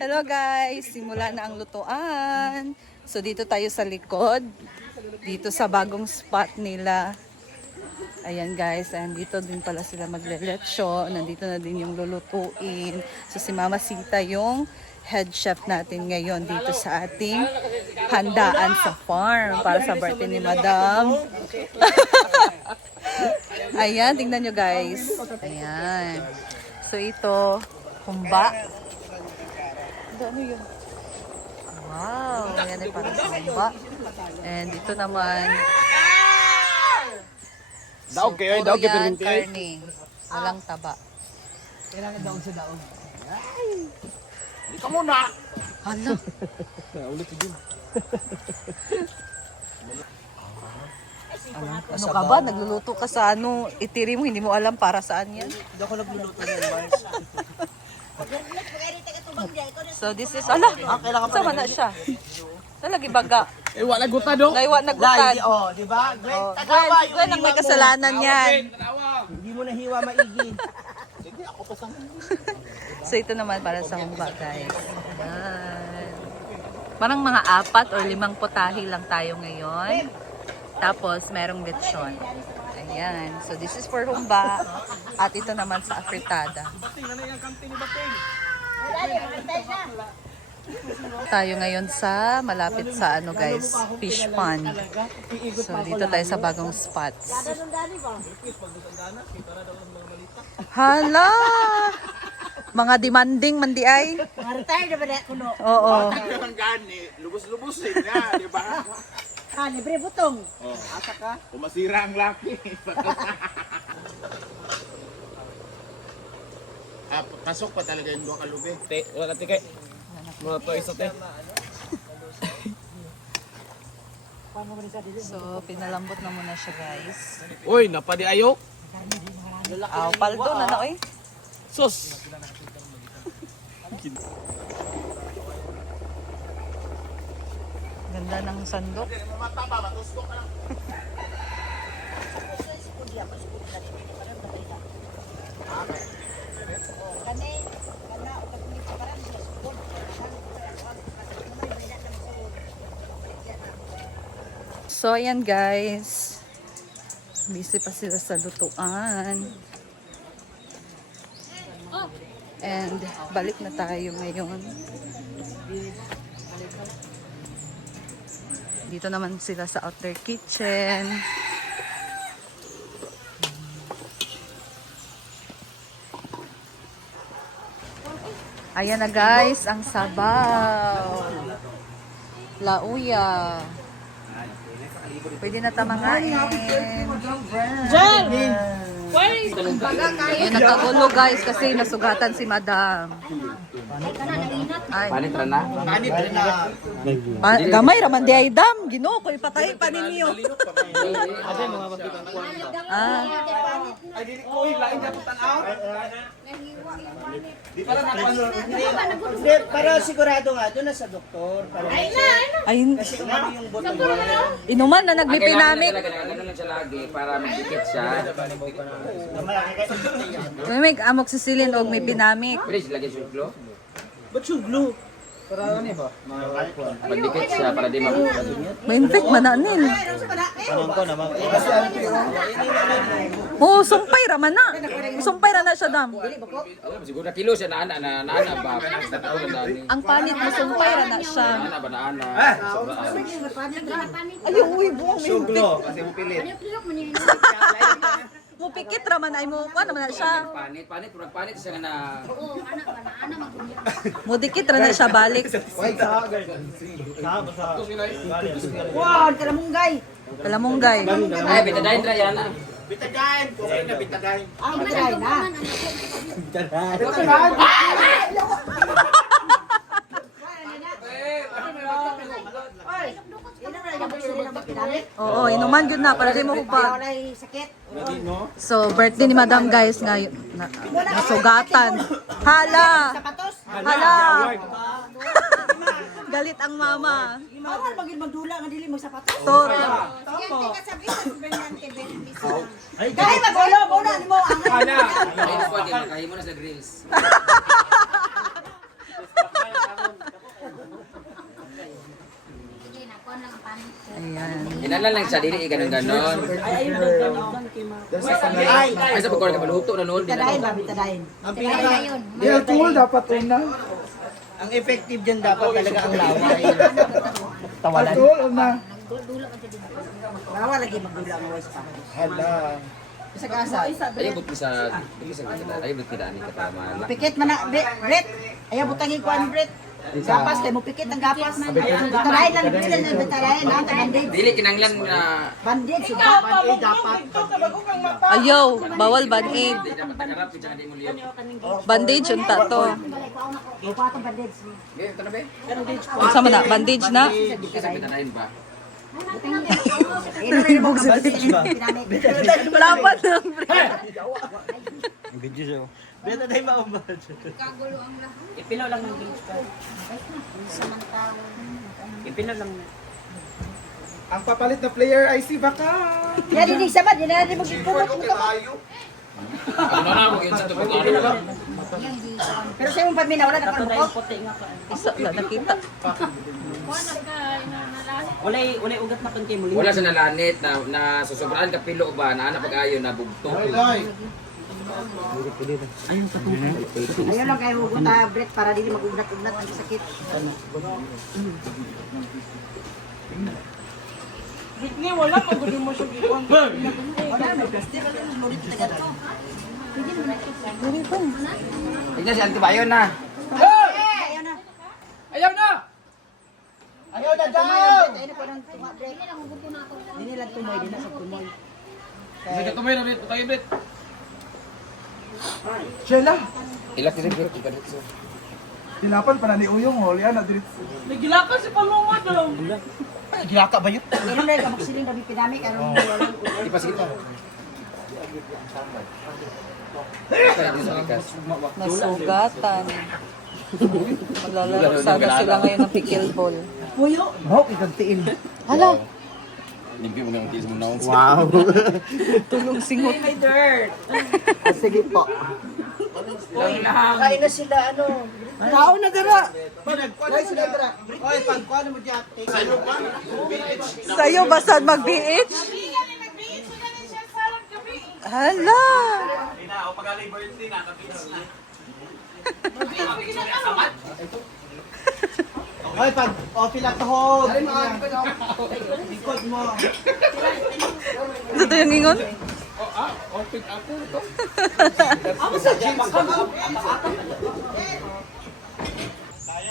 Hello guys, simula na ang lutuan. So dito tayo sa likod, dito sa bagong spot nila. Ayan guys, and dito din pala sila magle-lechon. Nandito na din yung lulutuin. So si Mama Sita yung head chef natin ngayon dito sa ating handaan sa farm para sa birthday ni Madam. Ayan, tingnan nyo guys. Ayan. So ito, humba. Ano yun? Wow, ayan ay para sa humba. And ito naman, Daog kayo, puro daog kayo yan, pinintay. karne. Walang taba. Kailangan daog sa daog. Di ka muna! Hala, Ulit yun. ano ka ba? Nagluluto ka sa ano, itiri mo, hindi mo alam para saan yan. Hindi ako nagluluto ng Mars. So this is, ala, sama na siya. Nalagi baga. Eh, wala guta do. Daywa nagutan. Di ba? Gwen, Oh, tagawa yung Gwen ang may kasalanan yan. Hindi mo nahiwa maigi. Sige, ako pa sa So ito naman para sa humba guys. Ayan. Parang mga 4 or 5 putahe lang tayo ngayon. Tapos merong lechon. Ayan. So this is for humba. At ito naman sa afritada. Tayo ngayon sa malapit sa ano guys, fish pond. So dito tayo sa bagong spots. Hala! Mga demanding mandi ay. Retire na ba na kuno? Oo. Ang gani, lubos-lubosin nga, di ba? Ha, libre butong. Oh, asa ka? Kumasira ang laki. Pasok pa talaga yung 2 kalubi. Te, wala te kay. Mga to isa te. So pinalambot na muna siya guys. Uy, napadi ayo. Aw, paldo na na oy. Sus. Ganda ng sandok. So ayan guys. Busy pa sila sa lutuan. And balik na tayo ngayon. Dito naman sila sa outer kitchen. Ayan na guys, ang sabaw. Lauya. Pwede na tamangain. Jen! Ayan, nagkagulo guys kasi nasugatan si Madam. Ay, Panit na. Kanit rin na. gamay raman di ay dam. Ginoo ko ipatay pa ninyo. Ah, Ay, dili ko yung lain dapat tanaw. Hindi, para sigurado nga, doon na sa doktor. Para ay, kasi umano yung buto mo. inuman na naglipinamik. Ganun lang siya lagi para magdikit siya. May amok sisilin og may pinamik. Please, lagyan siya yung glue. Ba't yung glue? Magdikit siya para di mabukad. Ma-infect mananin. Anong ko naman? Oh, sumpay raman na. Sumpay ra na siya dam. Siguro na kilo siya na ana ba? Ang panit mo sumpay ra na siya. Ana ba na ana? Ay, uy, buwang may Glue, kasi mo pilit. mupikit raman ay mo pa naman na siya. Panit, purag panit siya nga na. Mudikit ra na siya balik. Wow, kalamunggay. Kalamunggay. Ay, betadine ra yan na. Bitagain! Okay na, bitagain. Ang bitay na. Oo, inuman yun na para di mo hubag. Walay sakit. So, birthday ni Madam guys ngayon. Nasugatan. Hala! Sapatos. Hala! Galit ang mama. Bawal magid magdula nga dili magsapatos. Sorry. Dahil magulo mo na nimo ang Ayun po, di makahimo na sa grills. Ayan. Inalan lang siya, dili ganon-ganon. Ay, sa pagkuhan ka maluto na noon. Bitadahin ba, bitadahin. Ang pinaka, Yeah, tool dapat una. ang effective dyan dapat talaga ang laway. Tool una. Bawal lagi magdula ang waste pa. Hala. Sa kasa. Ayaw buti sa... Ayaw buti na ni katamala. Pikit man na, Brett. Ayaw butangin ko ang Brett. Gapas, kaya mo pikit ang gapas. Bitadahin lang, bitadahin lang, bandage. Dili kinanglan na... Bandage, Dapat dapat. Ayaw, bawal band-aid. Dili dapat tagarap, kaya di mo liyo. Bandage yung tato. May patong bandage. Ito na ba? Unsa man na, bandage na. Kasi bitanahin ba? Ibog sa bandage ba? Laban ng Beta tayo maumba. Ipilo lang ng gauge pa. Ipilo lang na. Ang papalit na player ay si Baka. Yan, hindi sabad. Yan na rin mag-ipumot mo ka. Ano na mo yun sa tubig? Ano na ba? Pero sa yung pamina, wala na parang ko. isa la nakita. Wala sa nalanit na susobraan ka pilo ba na anak pag-ayo na bugto. Ayun lang kayo hugot Brett para dili mag-ugnat-ugnat ang sakit. Whitney, wala pag gusto mo siya gawin. Wala, may plastic. Lulit na gato. Tingnan si Antibayo na. Ayun na. Ayaw na! Ayaw na Tumoy daw! ang Brett. Ayun na parang tumoy, Brett. Dili lang tumoy, di na sa tumoy. Sige ka tumayo na ulit. Putayo ulit. Sheila, Ilak din bro. Ika dito. hinapan pa na ni Uyong. Huli na diretso. Gilaka ba yun? Ayun na yung siling gabi pinami. Karong walang Di pa sige. Ika dito sa ikas. Nasugatan. Maglalaro sana sila ngayon ng pickleball. puyo. Bawak ikantiin. Hala, Limpi mo ng tiis mo na. Wow. tulong singot. Sige po. Kain na sila ano. Tao na dara. Kain sila dra. Oy, pagkuhan mo diyan. Sa'yo basta mag-BH? Hala! Oy, pag pila tuhod. Likod mo. Ito yung ingon?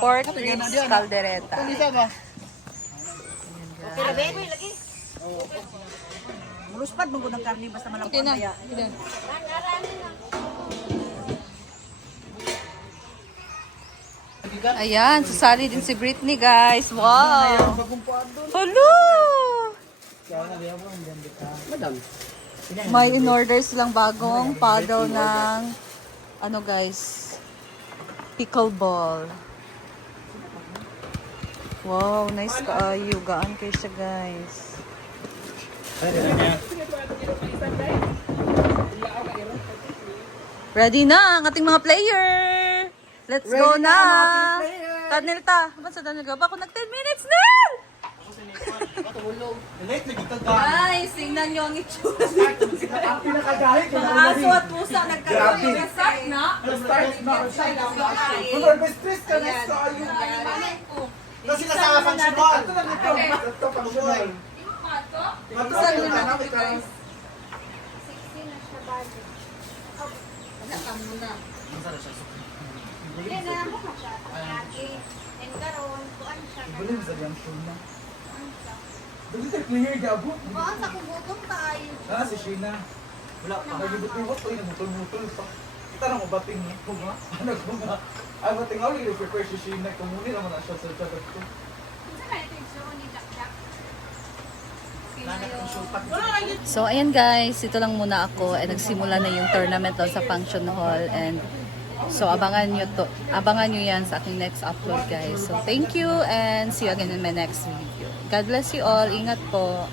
Pork ribs caldereta. Muluspad mo ng karni basta man ang Okay na. pamaya. Ayan, sasali din si Britney, guys. Wow! Hello! May in-order silang bagong paddle ng ano guys, pickleball. Wow, nice kaayo. Gaan kayo siya, guys. Ready na ang ating mga player! Let's go na! Tanil ta! Ba't sa tanil ka? Bako nag 10 minutes na! Guys, tingnan nyo ang itsura. Ang pinakagalit. Mga aso at pusa nagkaroon. Start na. Start na. Kung may stress ka na sa ayun. Ito sila sa function. Ito lang ito. Ito pang-sunod. Ito lang ito. Bulim sa junction na. Dali tayo clear, gabo. Baan sa kugutom tayo. Si Sheena. Wala pa. Nagibutulot ko yun. Mutol-mutol pa. Kita na mo bating ko nga. Ano ko nga. Ay, bating ako. Nag-prepare si Sheena. Kumuni naman na siya sa sagot ko. So, ayan guys. Ito lang muna ako. Nagsimula na yung tournament doon sa function hall. And so, abangan nyo yan sa aking next upload, guys. So, thank you and see you again in my next video. God bless you all. Ingat po.